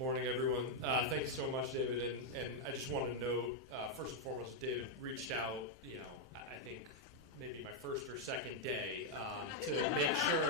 Morning, everyone. Thank you so much, David. And I just want to note, first and foremost, David reached out, I think maybe my first or second day to make sure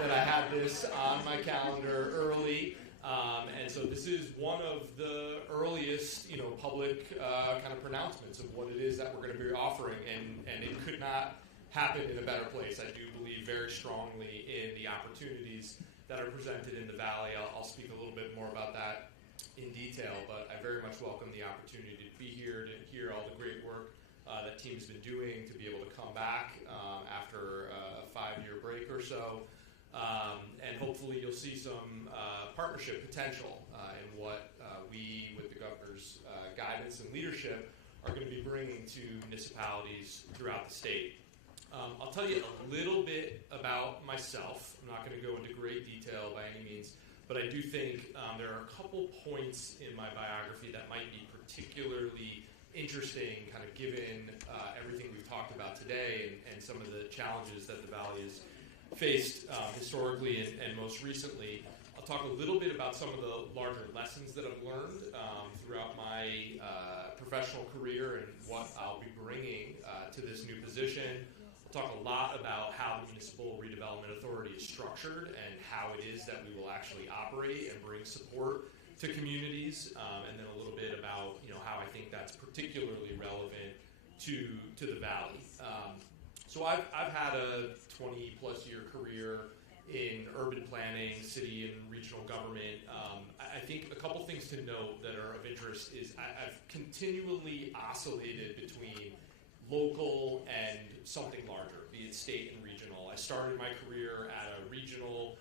that I had this on my calendar early. And so this is one of the earliest, public kind of pronouncements of what it is that we're going to be offering. And it could not happen in a better place. I do believe very strongly in the opportunities that are presented in the Valley. I'll speak a little bit more about that in detail, but I very much welcome the opportunity to be here, to hear all the great work that team's been doing, to be able to come back after a 5-year break or so, and hopefully you'll see some partnership potential in what we, with the governor's guidance and leadership, are going to be bringing to municipalities throughout the state. I'll tell you a little bit about myself. I'm not going to go into great detail by any means, but I do think there are a couple points in my biography that might be particularly interesting, kind of given everything we've talked about today and some of the challenges that the Valley has faced historically and most recently. I'll talk a little bit about some of the larger lessons that I've learned throughout my professional career and what I'll be bringing to this new position. Talk a lot about how the Municipal Redevelopment Authority is structured and how it is that we will actually operate and bring support to communities, and then a little bit about how I think that's particularly relevant to the Valley. So I've had a 20-plus year career in urban planning, city and regional government. I think a couple things to note that are of interest is I've continually oscillated between local and something larger, be it state and regional. I started my career at a regional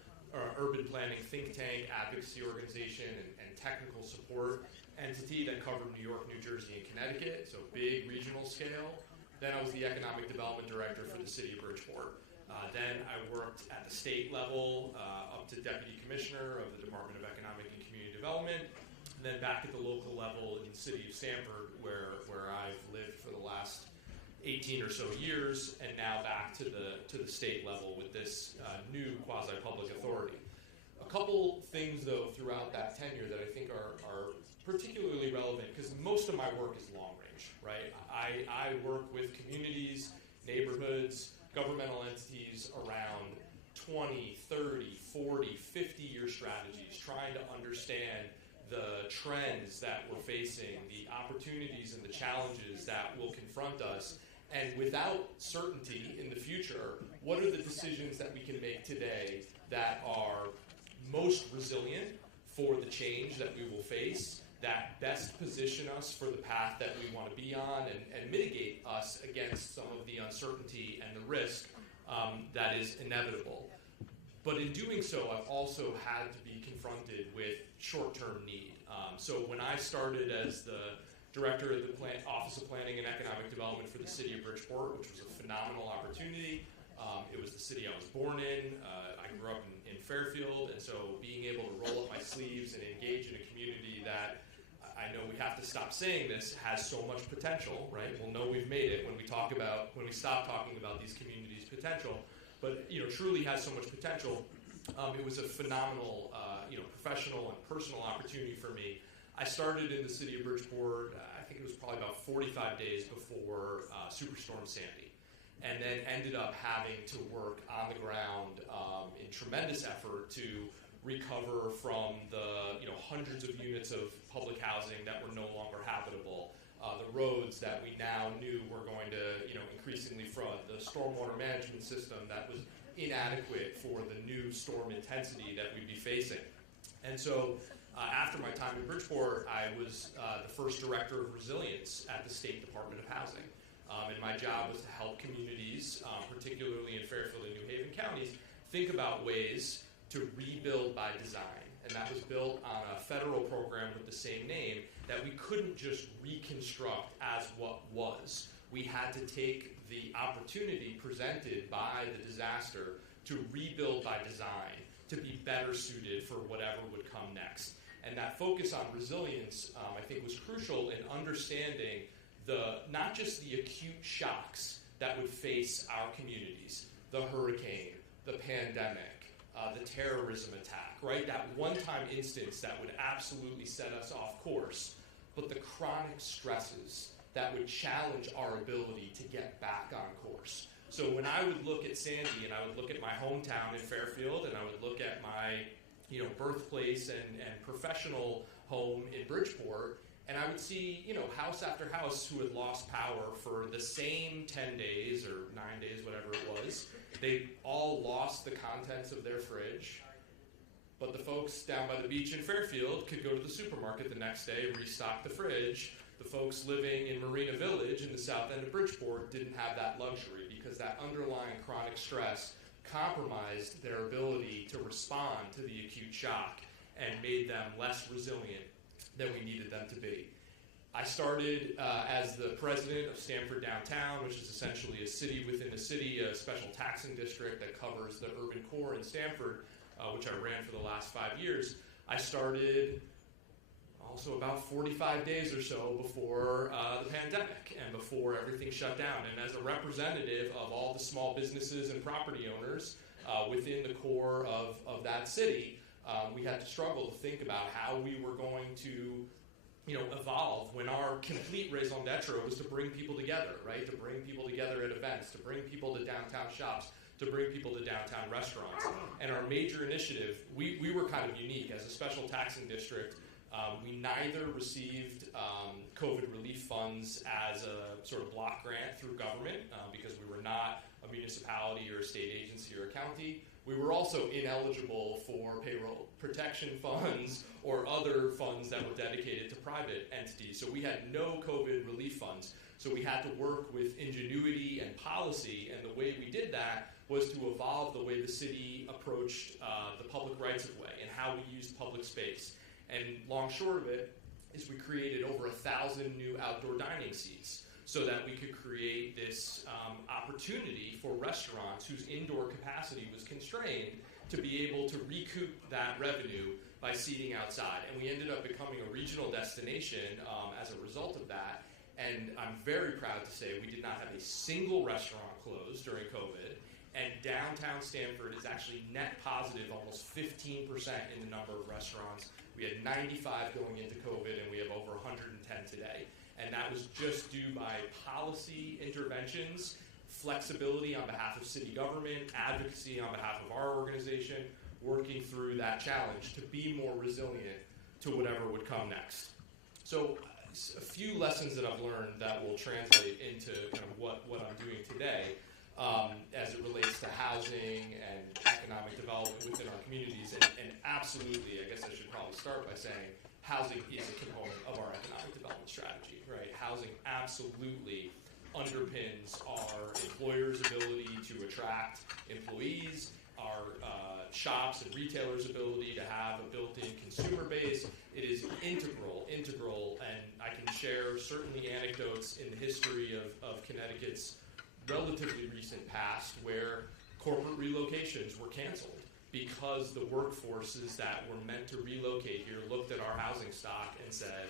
urban planning think tank, advocacy organization, and technical support entity that covered New York, New Jersey, and Connecticut, so big regional scale. Then I was the economic development director for the city of Bridgeport. Then I worked at the state level up to deputy commissioner of the Department of Economic and Community Development, and then back at the local level in the city of Sanford, where I've lived for the last 18 or so years, and now back to the state level with this new quasi-public authority. A couple things, though, throughout that tenure that I think are particularly relevant, because most of my work is long range, right? I work with communities, neighborhoods, governmental entities around 20, 30, 40, 50-year strategies, trying to understand the trends that we're facing, the opportunities and the challenges that will confront us. And without certainty in the future, what are the decisions that we can make today that are most resilient for the change that we will face, that best position us for the path that we want to be on and mitigate us against some of the uncertainty and the risk that is inevitable. But in doing so, I've also had to be confronted with short-term need. So when I started as the director of the Office of Planning and Economic Development for the city of Bridgeport, which was a phenomenal opportunity. It was the city I was born in. I grew up in Fairfield, and so being able to roll up my sleeves and engage in a community that I know we have to stop saying this has so much potential, right? We'll know we've made it when we stop talking about these communities' potential, but truly has so much potential. It was a phenomenal, professional and personal opportunity for me. I started in the city of Bridgeport, I think it was probably about 45 days before Superstorm Sandy, and then ended up having to work on the ground in tremendous effort to recover from the hundreds of units of public housing that were no longer habitable, the roads that we now knew were going to increasingly flood, the stormwater management system that was inadequate for the new storm intensity that we'd be facing. And so after my time in Bridgeport, I was the first director of resilience at the State Department of Housing. And my job was to help communities, particularly in Fairfield and New Haven counties, think about ways to rebuild by design. And that was built on a federal program with the same name that we couldn't just reconstruct as what was. We had to take the opportunity presented by the disaster to rebuild by design, to be better suited for whatever would come next. And that focus on resilience, I think, was crucial in understanding not just the acute shocks that would face our communities, the hurricane, the pandemic, the terrorism attack, right? That one-time instance that would absolutely set us off course, but the chronic stresses that would challenge our ability to get back on course. So when I would look at Sandy and I would look at my hometown in Fairfield and I would look at my birthplace and professional home in Bridgeport, and I would see, house after house who had lost power for the same 10 days or 9 days, whatever it was. They all lost the contents of their fridge. But the folks down by the beach in Fairfield could go to the supermarket the next day, restock the fridge. The folks living in Marina Village in the south end of Bridgeport didn't have that luxury because that underlying chronic stress compromised their ability to respond to the acute shock and made them less resilient than we needed them to be. I started as the president of Stamford Downtown, which is essentially a city within a city, a special taxing district that covers the urban core in Stamford, which I ran for the last 5 years. I started also about 45 days or so before the pandemic and before everything shut down. And as a representative of all the small businesses and property owners within the core of that city, we had to struggle to think about how we were going to evolve when our complete raison d'etre was to bring people together, right? To bring people together at events, to bring people to downtown shops, to bring people to downtown restaurants. And our major initiative, we were kind of unique. As a special taxing district, we neither received COVID relief funds as a sort of block grant through government because we were not a municipality or a state agency or a county. We were also ineligible for payroll protection funds or other funds that were dedicated to private entities. So we had no COVID relief funds. So we had to work with ingenuity and policy, and the way we did that was to evolve the way the city approached the public rights of way and how we used public space. And long short of it is we created over 1,000 new outdoor dining seats so that we could create this opportunity for restaurants whose indoor capacity was constrained to be able to recoup that revenue by seating outside. And we ended up becoming a regional destination as a result of that. And I'm very proud to say we did not have a single restaurant closed during COVID. And downtown Stamford is actually net positive, almost 15% in the number of restaurants. We had 95 going into COVID, and we have over 110 today. And that was just due by policy interventions, flexibility on behalf of city government, advocacy on behalf of our organization, working through that challenge to be more resilient to whatever would come next. So a few lessons that I've learned that will translate into kind of what I'm doing today as it relates to housing and economic development within our communities. And absolutely, I guess I should probably start by saying housing is a component of our economic development strategy, right? Housing absolutely underpins our employers' ability to attract employees, our shops and retailers' ability to have a built-in consumer base. It is integral, and I can share certainly anecdotes in the history of Connecticut's relatively recent past where corporate relocations were canceled because the workforces that were meant to relocate here looked at our housing stock and said,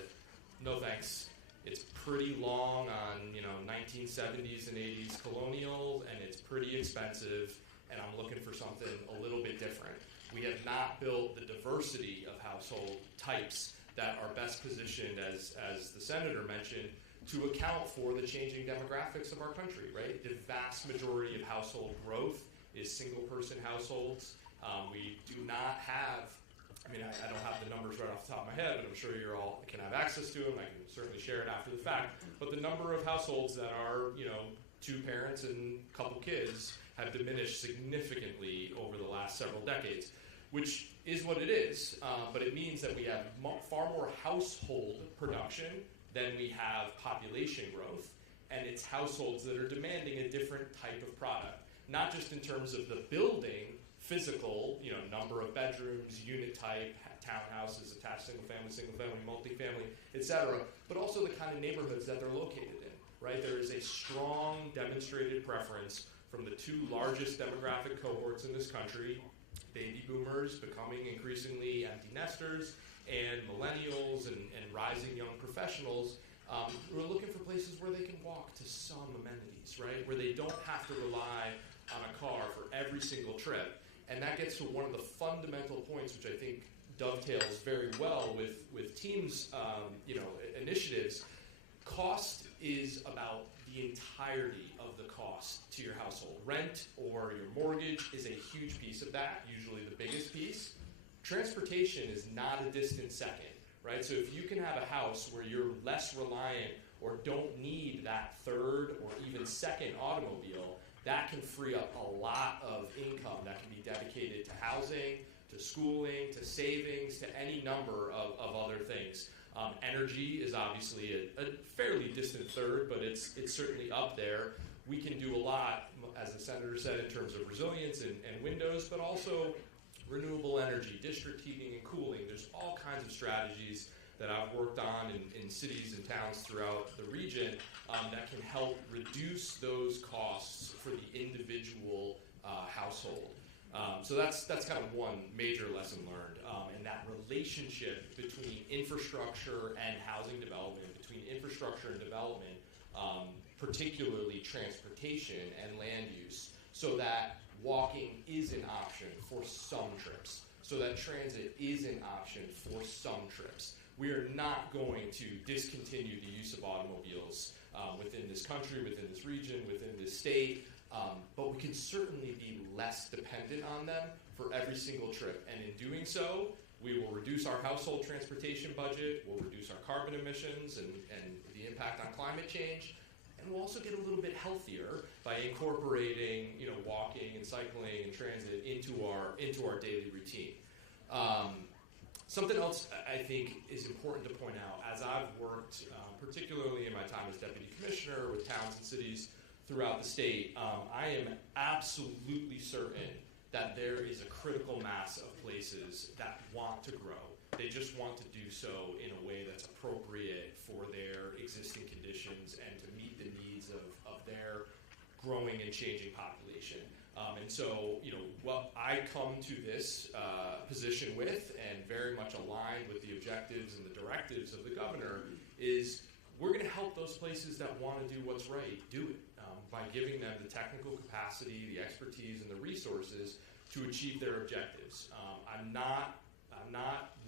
no thanks. It's pretty long on 1970s and 80s colonial, and it's pretty expensive, and I'm looking for something a little bit different. We have not built the diversity of household types that are best positioned, as the senator mentioned, to account for the changing demographics of our country, right? The vast majority of household growth is single-person households. We do not have, I don't have the numbers right off the top of my head, but I'm sure you all can have access to them. I can certainly share it after the fact. But the number of households that are, two parents and a couple kids have diminished significantly over the last several decades, which is what it is. But it means that we have far more household production than we have population growth, and it's households that are demanding a different type of product, not just in terms of the building, physical, number of bedrooms, unit type, townhouses, attached single-family, multifamily, etc., but also the kind of neighborhoods that they're located in, right? There is a strong demonstrated preference from the two largest demographic cohorts in this country, baby boomers becoming increasingly empty nesters, and millennials and rising young professionals who are looking for places where they can walk to some amenities, right? Where they don't have to rely on a car for every single trip. And that gets to one of the fundamental points, which I think dovetails very well with Team's initiatives. Cost is about the entirety of the cost to your household. Rent or your mortgage is a huge piece of that, usually the biggest piece. Transportation is not a distant second, right? So if you can have a house where you're less reliant or don't need that third or even second automobile, that can free up a lot of income that can be dedicated to housing, to schooling, to savings, to any number of other things. Energy is obviously a fairly distant third, but it's certainly up there. We can do a lot, as the Senator said, in terms of resilience and windows, but also renewable energy, district heating and cooling. There's all kinds of strategies that I've worked on in cities and towns throughout the region that can help reduce those costs for the individual household. So that's kind of one major lesson learned, and that relationship between infrastructure and housing development, between infrastructure and development, particularly transportation and land use, so that walking is an option for some trips, so that transit is an option for some trips. We are not going to discontinue the use of automobiles within this country, within this region, within this state. But we can certainly be less dependent on them for every single trip. And in doing so, we will reduce our household transportation budget, we'll reduce our carbon emissions and the impact on climate change, and we'll also get a little bit healthier by incorporating walking and cycling and transit into our daily routine. Something else I think is important to point out, as I've worked, particularly in my time as Deputy Commissioner with towns and cities throughout the state, I am absolutely certain that there is a critical mass of places that want to grow. They just want to do so in a way that's appropriate for their existing conditions and to meet the needs of their growing and changing population. And so, what I come to this position with, and very much aligned with the objectives and the directives of the governor, is we're going to help those places that want to do what's right do it by giving them the technical capacity, the expertise, and the resources to achieve their objectives. I'm not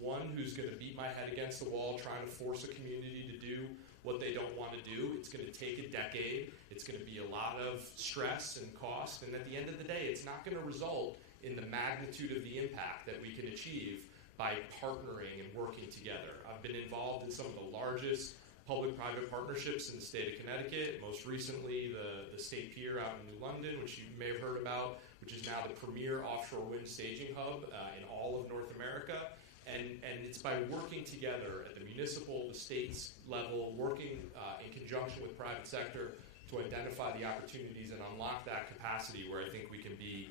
one who's going to beat my head against the wall trying to force a community to do what they don't want to do. It's going to take a decade. It's going to be a lot of stress and cost. And at the end of the day, it's not going to result in the magnitude of the impact that we can achieve by partnering and working together. I've been involved in some of the largest public-private partnerships in the state of Connecticut, most recently the State Pier out in New London, which you may have heard about, which is now the premier offshore wind staging hub in all of North America. And it's by working together at the municipal, the state's level, working in conjunction with private sector to identify the opportunities and unlock that capacity where I think we can be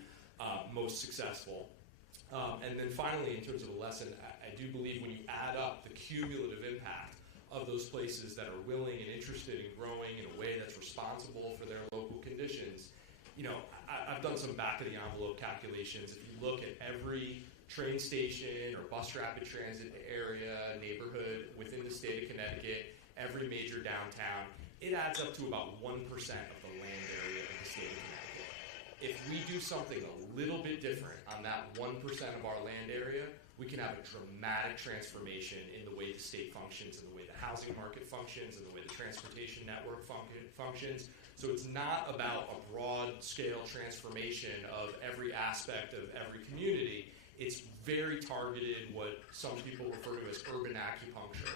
most successful. And then finally, in terms of a lesson, I do believe when you add up the cumulative impact of those places that are willing and interested in growing in a way that's responsible for their local conditions, I've done some back-of-the-envelope calculations. If you look at every train station or bus rapid transit area, neighborhood within the state of Connecticut, every major downtown, it adds up to about 1% of the land area of the state of Connecticut. If we do something a little bit different on that 1% of our land area, we can have a dramatic transformation in the way the state functions, in the way the housing market functions, in the way the transportation network functions. So it's not about a broad-scale transformation of every aspect of every community. It's very targeted, what some people refer to as urban acupuncture,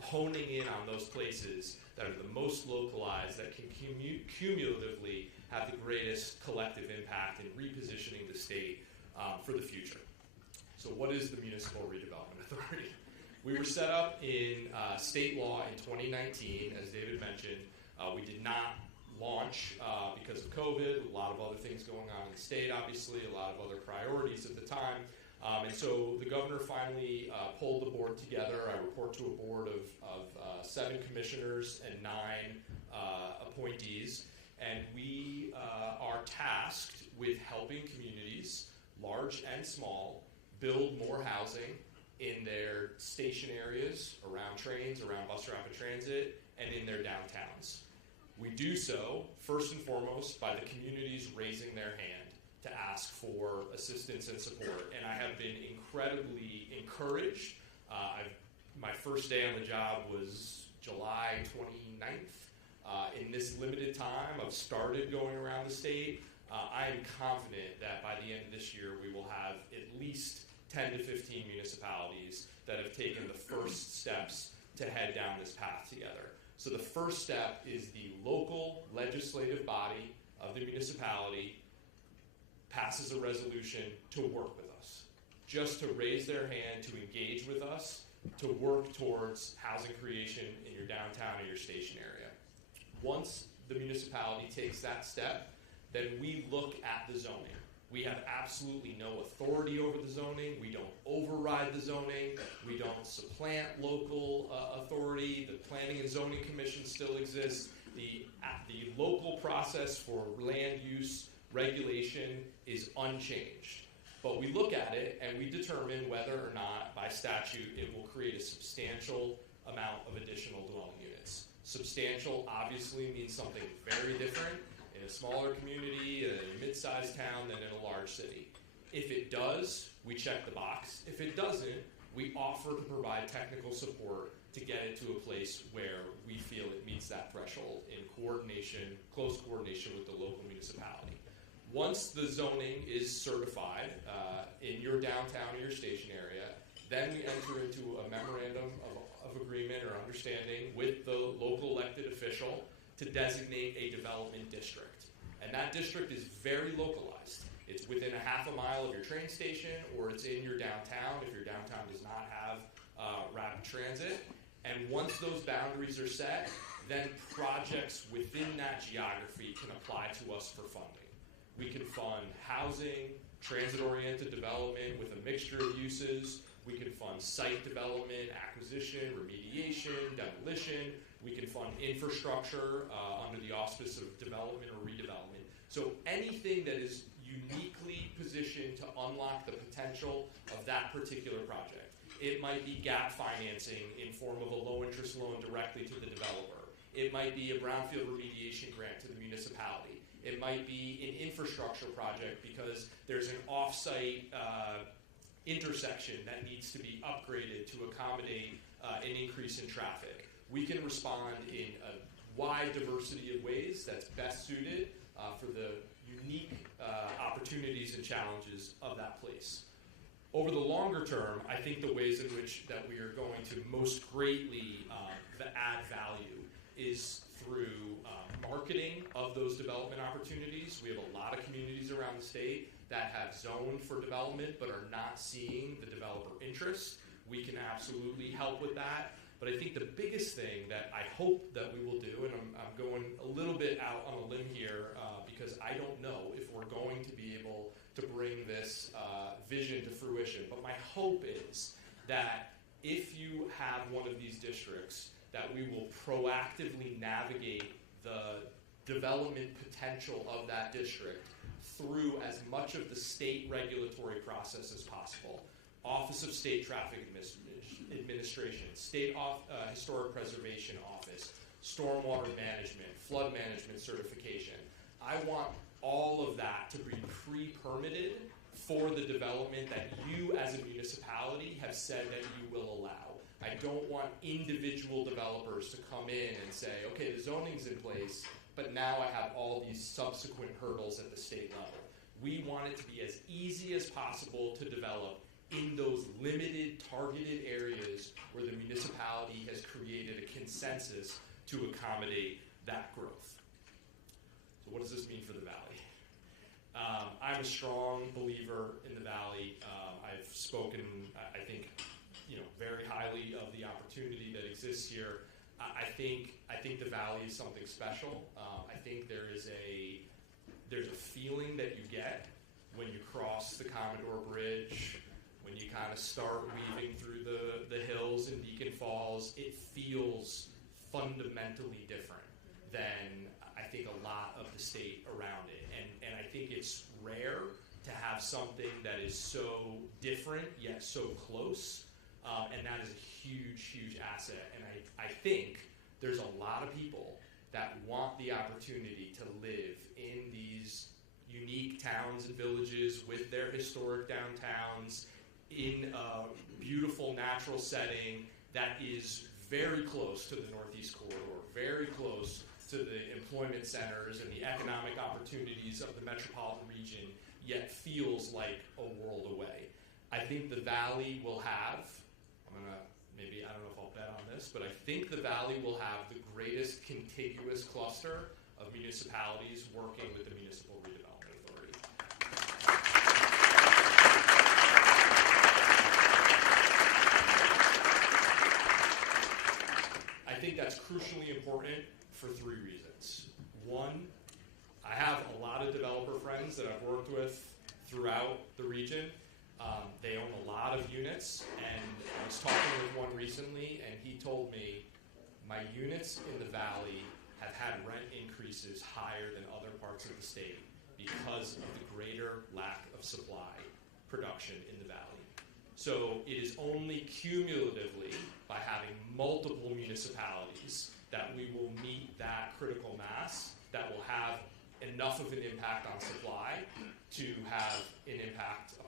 honing in on those places that are the most localized, that can cumulatively have the greatest collective impact in repositioning the state for the future. So what is the Municipal Redevelopment Authority? We were set up in state law in 2019, as David mentioned. We did not launch because of COVID, a lot of other things going on in the state, obviously, a lot of other priorities at the time. And so the governor finally pulled the board together. I report to a board of 7 commissioners and 9 appointees. And we are tasked with helping communities, large and small, build more housing in their station areas, around trains, around bus rapid transit, and in their downtowns. We do so, first and foremost, by the communities raising their hand to ask for assistance and support, and I have been incredibly encouraged. My first day on the job was July 29th. In this limited time, I've started going around the state. I am confident that by the end of this year, we will have at least 10 to 15 municipalities that have taken the first steps to head down this path together. So the first step is the local legislative body of the municipality passes a resolution to work with us, just to raise their hand, to engage with us, to work towards housing creation in your downtown or your station area. Once the municipality takes that step, then we look at the zoning. We have absolutely no authority over the zoning. We don't override the zoning. We don't supplant local authority. The Planning and Zoning Commission still exists. The local process for land use regulation is unchanged. But we look at it and we determine whether or not, by statute, it will create a substantial amount of additional dwelling units. Substantial obviously means something very different in a smaller community, in a mid-sized town, than in a large city. If it does, we check the box. If it doesn't, we offer to provide technical support to get it to a place where we feel it meets that threshold in coordination, close coordination with the local municipality. Once the zoning is certified in your downtown or your station area, then we enter into a memorandum of agreement or understanding with the local elected official to designate a development district. And that district is very localized. It's within a half a mile of your train station, or it's in your downtown if your downtown does not have rapid transit. And once those boundaries are set, then projects within that geography can apply to us for funding. We can fund housing, transit-oriented development with a mixture of uses. We can fund site development, acquisition, remediation, demolition. We can fund infrastructure under the auspice of development or redevelopment. So anything that is uniquely positioned to unlock the potential of that particular project. It might be gap financing in form of a low-interest loan directly to the developer. It might be a brownfield remediation grant to the municipality. It might be an infrastructure project because there's an off-site intersection that needs to be upgraded to accommodate an increase in traffic. We can respond in a wide diversity of ways that's best suited for the unique opportunities and challenges of that place. Over the longer term, I think the ways in which that we are going to most greatly add value is through marketing of those development opportunities. We have a lot of communities around the state that have zoned for development but are not seeing the developer interest. We can absolutely help with that. But I think the biggest thing that I hope that we will do, and I'm going a little bit out on a limb here because I don't know if we're going to be able to bring this vision to fruition, but my hope is that if you have one of these districts, that we will proactively navigate the development potential of that district through as much of the state regulatory process as possible. Office of State Traffic Administration, State Historic Preservation Office, Stormwater Management, Flood Management Certification. I want all of that to be pre-permitted for the development that you as a municipality have said that you will allow. I don't want individual developers to come in and say, okay, the zoning's in place, but now I have all these subsequent hurdles at the state level. We want it to be as easy as possible to develop in those limited, targeted areas where the municipality has created a consensus to accommodate that growth. So what does this mean for the Valley? I'm a strong believer in the Valley. I've spoken, I think, very highly of the opportunity that exists here. I think the Valley is something special. I think there's a feeling that you get when you cross the Commodore Bridge, when you kind of start weaving through the hills in Beacon Falls. It feels fundamentally different than I think a lot of the state around it. And I think it's rare to have something that is so different yet so close. And that is a huge, huge asset. And I think there's a lot of people that want the opportunity to live in these unique towns and villages with their historic downtowns in a beautiful natural setting that is very close to the Northeast Corridor, very close to the employment centers and the economic opportunities of the metropolitan region, yet feels like a world away. I think the Valley will have, I don't know if I'll bet on this, but I think the Valley will have the greatest contiguous cluster of municipalities working with the Municipal Redevelopment Authority. I think that's crucially important for 3 reasons. One, I have a lot of developer friends that I've worked with throughout the region. They own a lot of units, and I was talking with one recently, and he told me, my units in the Valley have had rent increases higher than other parts of the state because of the greater lack of supply production in the Valley. So it is only cumulatively by having multiple municipalities that we will meet that critical mass that will have enough of an impact on supply to have a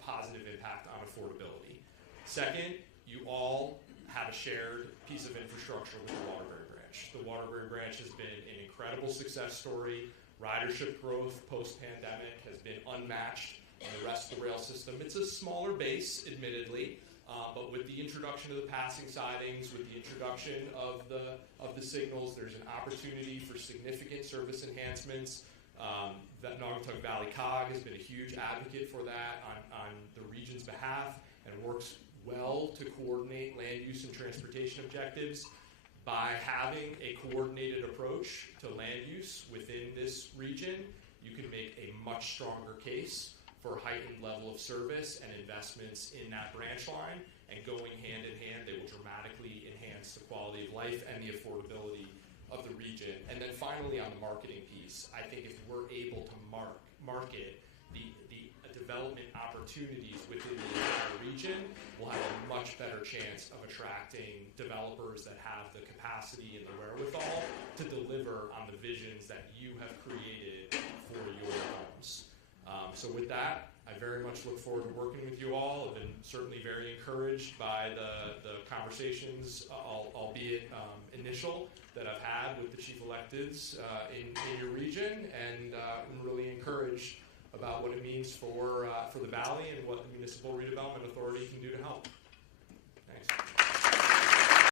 positive impact on affordability. Second, you all have a shared piece of infrastructure with the Waterbury Branch. The Waterbury Branch has been an incredible success story. Ridership growth post-pandemic has been unmatched in the rest of the rail system. It's a smaller base, admittedly, but with the introduction of the passing sidings, with the introduction of the signals, there's an opportunity for significant service enhancements. That Naugatuck Valley COG has been a huge advocate for that on the region's behalf and works well to coordinate land use and transportation objectives. By having a coordinated approach to land use within this region, you can make a much stronger case for heightened level of service and investments in that branch line, and going hand in hand, they will dramatically enhance the quality of life and the affordability of the region. And then finally, on the marketing piece, I think if we're able to market the development opportunities within the entire region, we'll have a much better chance of attracting developers that have the capacity and the wherewithal to deliver on the visions that you have created for your homes. So with that, I very much look forward to working with you all. I've been certainly very encouraged by the conversations, albeit initial, that I've had with the chief electeds in your region, and I'm really encouraged about what it means for the Valley and what the Municipal Redevelopment Authority can do to help.